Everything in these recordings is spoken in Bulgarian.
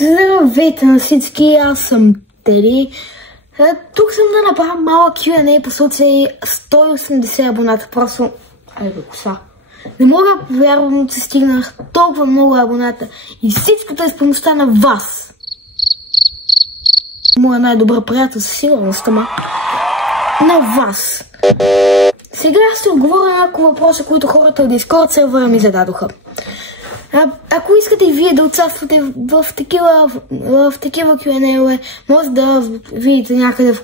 Здравейте на всички, аз съм Теди. Тук съм да направя малък Q&A по случай 180 абоната. Просто, коса. Не мога да повярвам, че стигнах толкова много абоната и всичкото е с помощта на вас. Моя най-добър приятел със сигурност, ама на вас. Сега ще отговоря на няколко въпроса, които хората от Discord сервера ми зададоха. Ако искате и вие да участвате в такива Q&A, може да видите някъде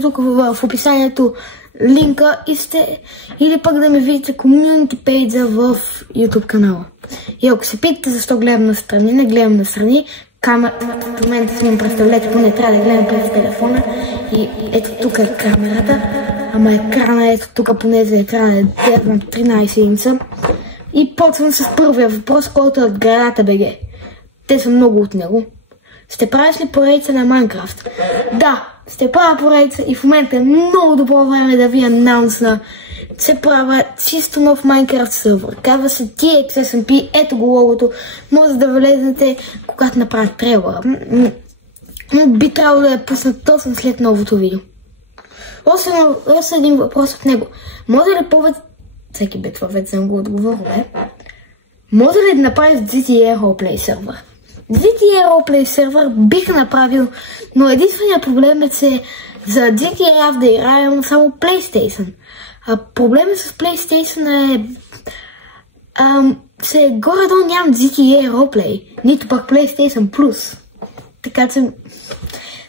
тук в описанието линка или пък да ме видите комьюнити пейджа в YouTube канала. И ако се питате защо гледам настрани, не гледам настрани, в момента снимам, представлете, поне трябва да гледам през телефона и ето тук е камерата. Ама екрана, ето тук поне за екрана е 13 инца. И почвам с първия въпрос, който е от градата БГ. Те са много от него. Ще правиш ли поредица на Майнкрафт? Да, ще правя поредица и в момента е много добро време да ви анонсна, че правя чисто нов Майнкрафт сервер. Казва се TXSMP, ето го логото. Може да влезнете, когато направя трейлера. Но би трябвало да я пусна точно след новото видео. Още един въпрос от него. Може ли повече... Всеки бе, това вече съм го отговорил, бе. Може ли да направиш GTA Roleplay сервер? GTA Roleplay сервер бих направил, но единственият проблем е, че за GTA аз да играем само PlayStation. А проблемът с PlayStation е... че горе-долу нямам GTA Roleplay, нито пък PlayStation Plus. Така че...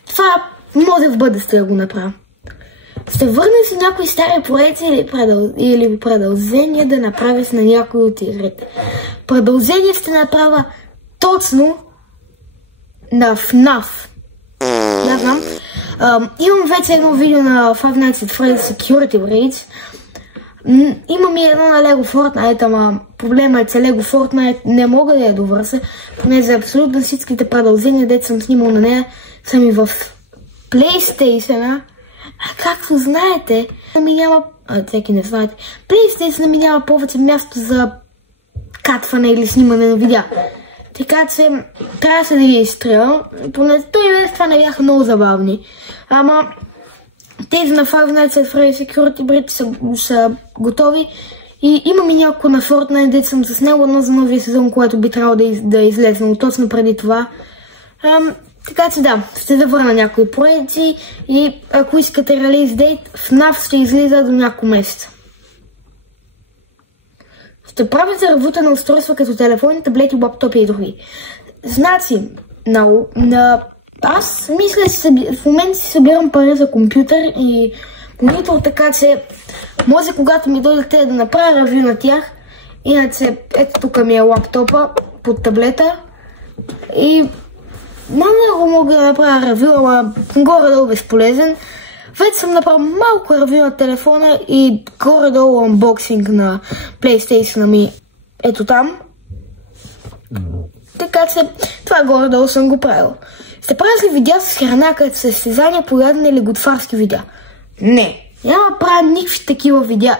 това може в бъдеще да го направя. Ще върна си някои стари поредици или продължения да направя на някои от игрите. Продължение ще направя точно на FNAF. Не знам. Имам вече едно видео на Five Nights at Freddy's Security Breach. Имам и едно на Lego Fortnite, ама проблема е, че Lego Fortnite не мога да я довърша, поне за абсолютно всичките продължения, дето съм снимал на нея, са ми в PlayStation. А както знаете, ми няма... всеки не знаете. PlayStation ми няма повече място за катване или снимане на видеа. Така че трябва да ги изстрелям. Поне той това не бяха много забавни. Ама тези на Five Nights at Freddy's Security Breach са готови. И имам и няколко на Fortnite, дето съм заснел едно за новия сезон, което би трябвало да излезе, но точно преди това. Така че да, ще да върна някои поредици и ако искате релиз дейт, FNAF ще излиза до няколко месеца. Ще правите ревюта на устройства като телефони, таблети, лаптопи и други. Значи, аз мисля, че в момента си събирам пари за компютър и монитор, така че може когато ми дойдете да направя ревю на тях. Иначе ето тук ми е лаптопа под таблета и много мога да направя ревю, ама горе-долу безполезен. Вече съм направил малко ревю на телефона и горе-долу анбоксинг на PlayStation ми ето там. Така че това горе-долу съм го правил. Ще правиш ли видеа с храна, като състезания, поядане или готварски видеа? Не, няма правя никакви такива видеа.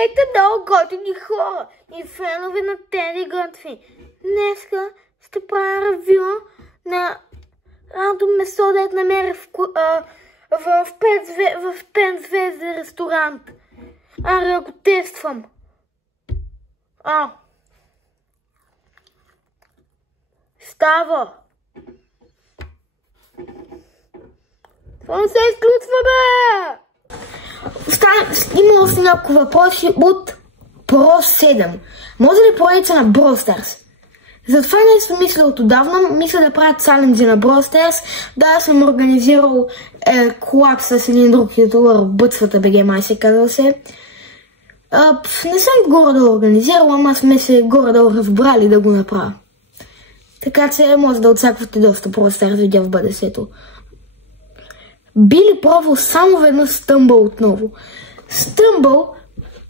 Ейте долу готини хора и фенове на Теди Готви. Днеска ще правя ревю на рандом месо, дето намеря в 5 звезден ресторант. Аре, го тествам. Става. Това не се изключва, бе! Има още няколко въпроси от Pro 7. Може ли поредица на Brawl Stars? Затова не съм мисля от отдавна, мисля да правя чаленджи на Brawl Stars. Да, съм организирал колап с един друг ютубър, Бъцвата БГ, май се казва се. Не съм горе-долу организирал, ама сме се горе-долу разбрали да го направя. Така че може да очаквате доста Brawl Stars видео в бъдещето. Би ли пробвал само веднъж Stumble отново? Stumble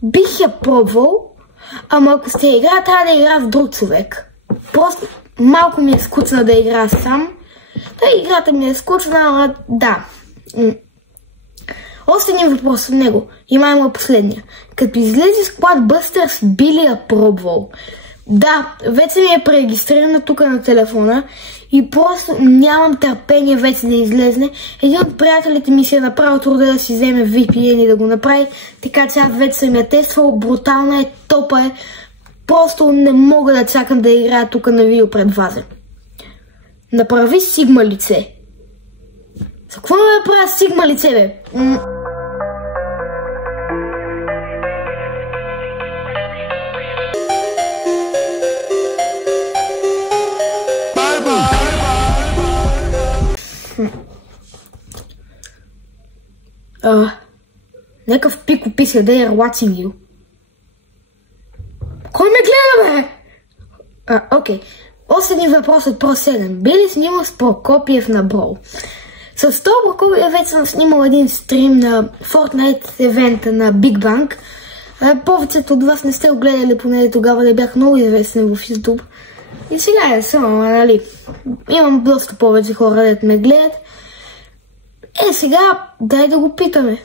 бих я пробвал, ама ако сте игра, трябва да игра с друг човек. Просто малко ми е скучна да игра сам. Та играта ми е скучна, ама да. Още един въпрос от него. Има последния. Като излезе Squad Busters, би ли я пробвал? Да, вече ми е пререгистрирана тук на телефона и просто нямам търпение вече да излезне. Един от приятелите ми си е направил труда да си вземе VPN и да го направи, така че аз вече съм я тествал, брутална е, топа е. Просто не мога да чакам да играя тук на видео пред вас. Направи Сигма лице. За какво ме правя Сигма лице, бе? Некъв пико писа, they are watching you. Кой ме гледа, бе? Окей. Още един въпрос от Pro7. Би ли снимал с Прокопиев на Брол? С това Прокопиев вече съм снимал един стрим на Fortnite евента на Big Bang. Повечето от вас не сте го гледали, поне тогава да бях много известен в YouTube. И сега е само, нали? Имам доста повече хора, дето ме гледат. Сега дай да го питаме.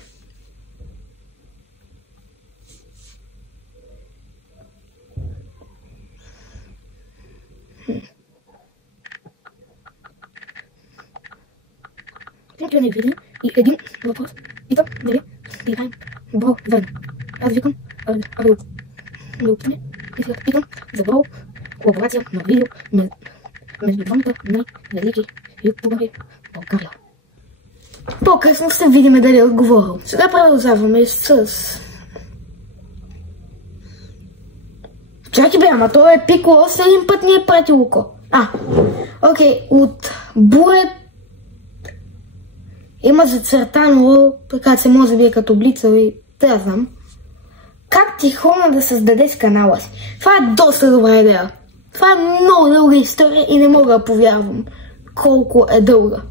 Кликаме видео и един въпрос. Питам дали да играем Брол заедно. Аз викам, да опитаме и сега питам за Брол колаборация на видео между двамата най-велики ютубъри в България. По-късно ще видим дали е отговорил. Сега продължаваме с... Чакай бе, ама той е пико, още един път ни е пратил око. Окей, от Бурет има зачертано, така че може би е като блицал и да знам. Как ти хрумна да създадеш канала си? Това е доста добра идея. Това е много дълга история и не мога да повярвам колко е дълга.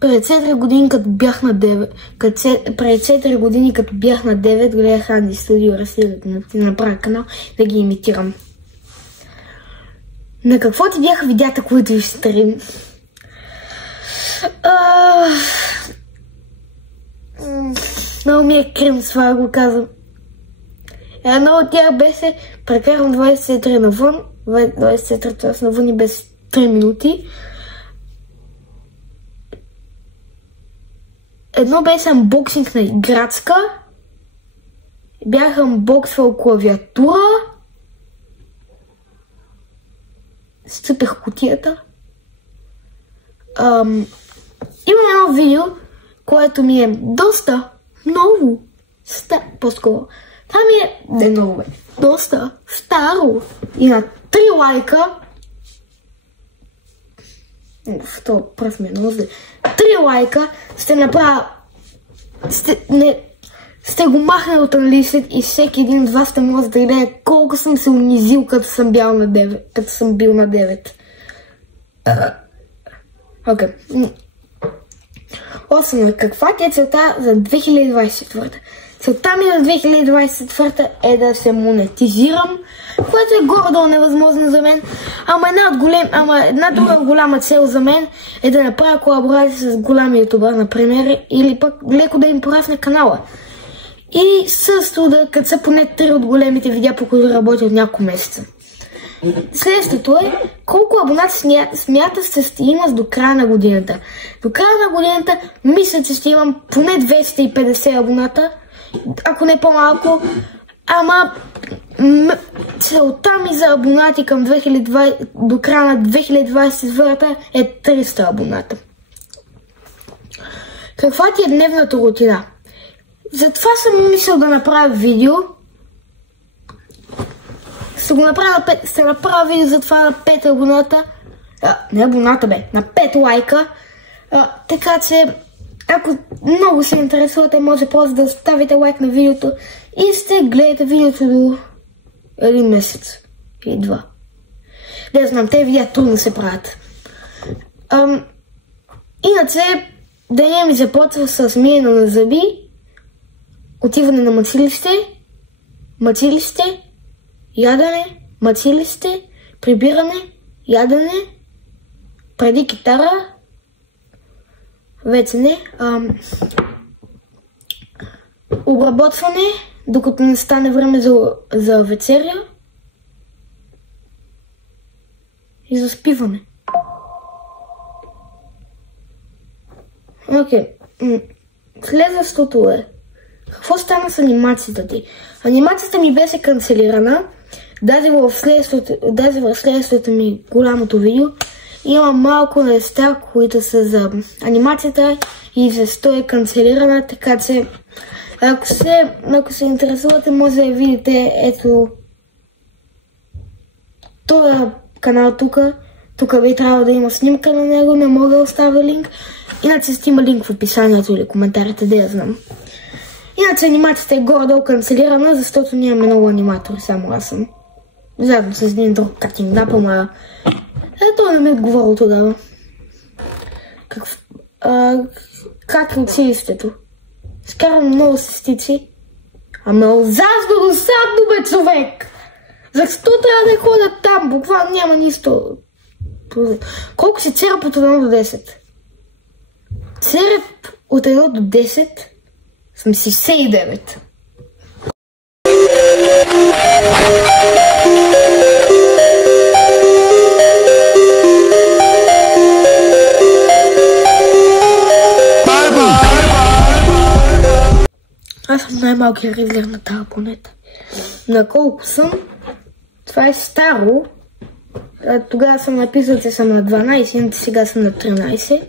Пред 4 години като бях на 9, гледах Анди Студио разследват да направя канал да ги имитирам. На какво ти бяха видеята, които ви стрим? Много ми е крим с това, го казвам. Едно от тях беше прекарам 24 навън, 24 часа навън и без 3 минути. Едно беше анбоксинг на играчка. Бях анбоксвал клавиатура. Стъпих кутията. Имам едно видео, което ми е доста, много, по-скоро. Това ми е, не много бе, доста старо. И на 3 лайка, това пръв ми е много зле, 3 лайка ще направя, сте го махнали от анализът и всеки един от вас ще може да гледа колко съм се унизил, като съм бил на 9. Окей. Освен, каква ти е целта за 2024? Целта ми за 2024 е да се монетизирам, което е горе-долу невъзможно за мен. Една друга голяма цел за мен е да направя колаборация с голям ютубър, например, или пък леко да им порасне канала. И също да каца поне 3 от големите видеа, по които работя от няколко месеца. Следващото е колко абонати смяташ, че ще имаш до края на годината. До края на годината мисля, че ще имам поне 250 абоната, ако не по-малко. Ама целта ми за абонати към до края на 2024 е 300 абоната. Каква ти е дневната рутина? Затова съм мислил да направя видео. Ще направя видео за това на 5 абоната. Не абоната бе, на 5 лайка. Така че, ако много се интересувате, може просто да оставите лайк на видеото и ще гледате видеото до 1 месец или 2. Не знам, те видеа трудно се правят. Иначе, деня ми започва с миене на зъби, отиване на мъчилище, ядене, мъчилище, прибиране, ядене, преди китара, вече не, обработване, докато не стане време за вечеря, и заспиване. Окей. Следващото е. Какво стана с анимацията ти? Анимацията ми беше канцелирана. Даже в следващото ми голямото видео има малко неща, които са за анимацията и защо е канцелирана, така че ако се интересувате, може да видите ето този канал тук. Тук би трябвало да има снимка на него, не мога да оставя линк. Иначе ще има линк в описанието или коментарите, да я знам. Иначе анимацията е горе-долу канцелирана, защото нямаме много аниматори, само аз съм. Заедно с един друг катинг напълна. Ето не ми е говорил тогава. Как е училището? Скарам много стотици. Ама ужасно досадно, бе, човек! Защо трябва да ходя там? Буквално няма нищо. Колко си череп от 1 до 10? Череп от 1 до 10 съм 69. Аз съм най-малкият ревлер на тази планета. На колко съм? Това е старо. Тогава съм написал, че съм на 12, иначе сега съм на 13.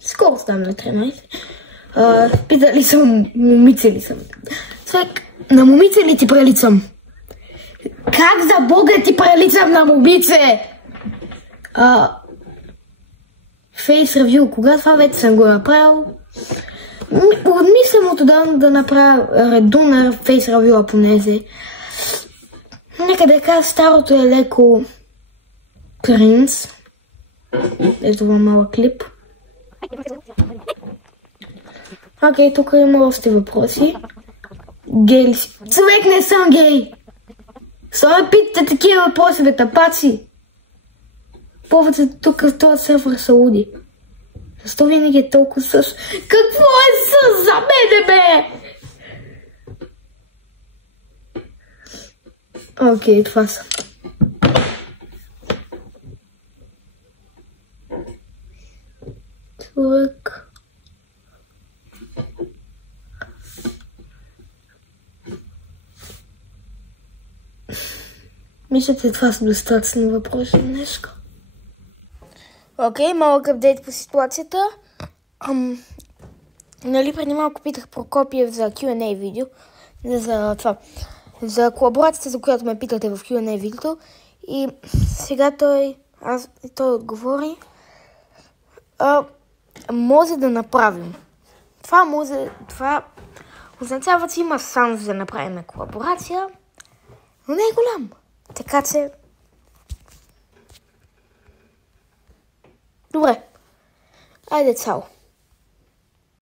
Скоро ставам на 13. Питали съм, момице ли съм? Човек, на момице ли ти приличам? Как за Бога ти приличам на момице? Фейс ревю, кога това вече съм го направил? Мислям отдавна да направя редуна фейс ревю, понеже нека да кажа, старото е леко кринс. Ето това малък клип. Окей, тук има още въпроси. Гей ли си? Човек, не съм гей! Защо ме питате такива въпроси, бе, тапаци? Повече тук в този сервер са луди. Защо винаги е толкова със? Какво е със за мене, бе? Окей, това са. Човек. Мисля, че това са достатъчно въпроси днес. Окей, малък апдейт по ситуацията. Нали преди малко питах Прокопиев за Q&A видео. За колаборацията, за която ме питате в Q&A видеото. И сега той отговори. Може да направим. Това означава, че има шанс да направим колаборация, но не е голям. Така че... Добре. Айде, цао.